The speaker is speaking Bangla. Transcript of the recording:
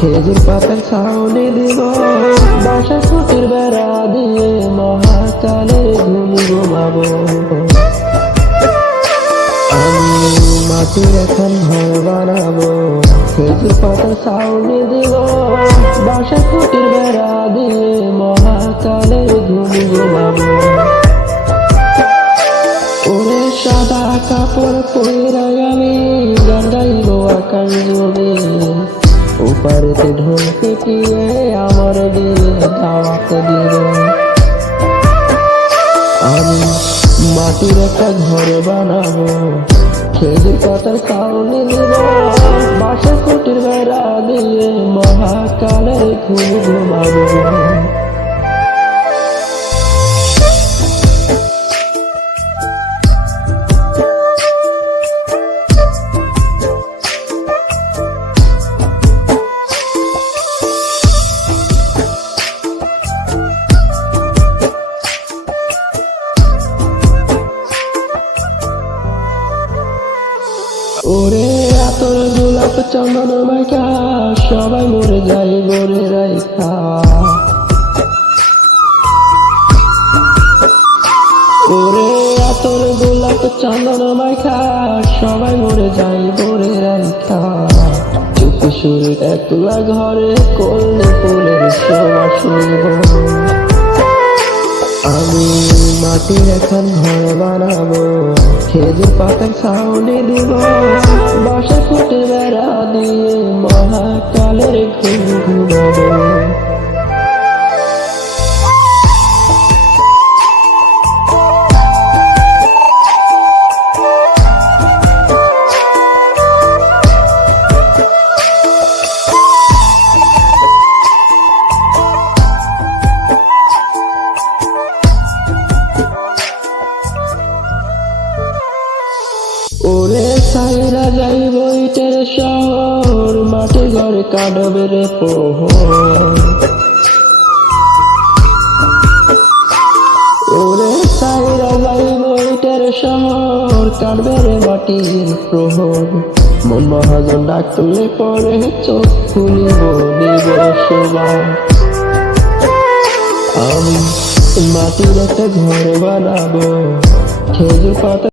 খেজুর পাতার ছাউনি দিব, বাসা খুঁটির বেড়া দিয়ে মহাকালের ঘুম ঘুমাবো। আমি মাটির এখন ঘর বানাবো, খেজুর পাতার ছাউনি দিব, বাসা খুঁটির বেড়া দিয়ে মহাকালের ঘুম ঘুমাবো। ওরে সাদা কাপড় পরে আমি গান গাইবো আকাশ জুড়ে, ওপারেতে ঢোল পিটিয়ে আমার বিয়ে দাওয়াত দিব। আমি মাটির একটা ঘর বানাবো, খেজুর পাতার ছাউনি দিব, বাসা খুঁটির বেড়া দিয়ে মহাকালের ঘুম ঘুমাবো। ওরে আতর গোলাপ চন্দন মাইকা সবাই মরে যায় গরে রাইখা। ওরে আতর গোলাপ চন্দন মাইকা সবাই মরে যায় গরে রাইখা। চুপি সুরে একলা ঘরে করলে ফুলের শোভা শুনব। আমি মাটির এখন ঘর বানাবো, খেজুর পাতার ছাউনি দিব, বাসা খুঁটে বেড়া দিয়ে মহাকালের ঘুম ঘুমাবো। ওরে সাইরা যাইব ইটের শহর, মাটির ঘরে কাটবে রে প্রহর। ওরে সাইরা যাইব ইটের শহর, কাটবে রে মাটির প্রহর। মন মহাজন ডাকলে পরে চোখ খুলিব নিব শোভা। আমি মাটির একটা ঘর বানাবো, খেজুর পাতা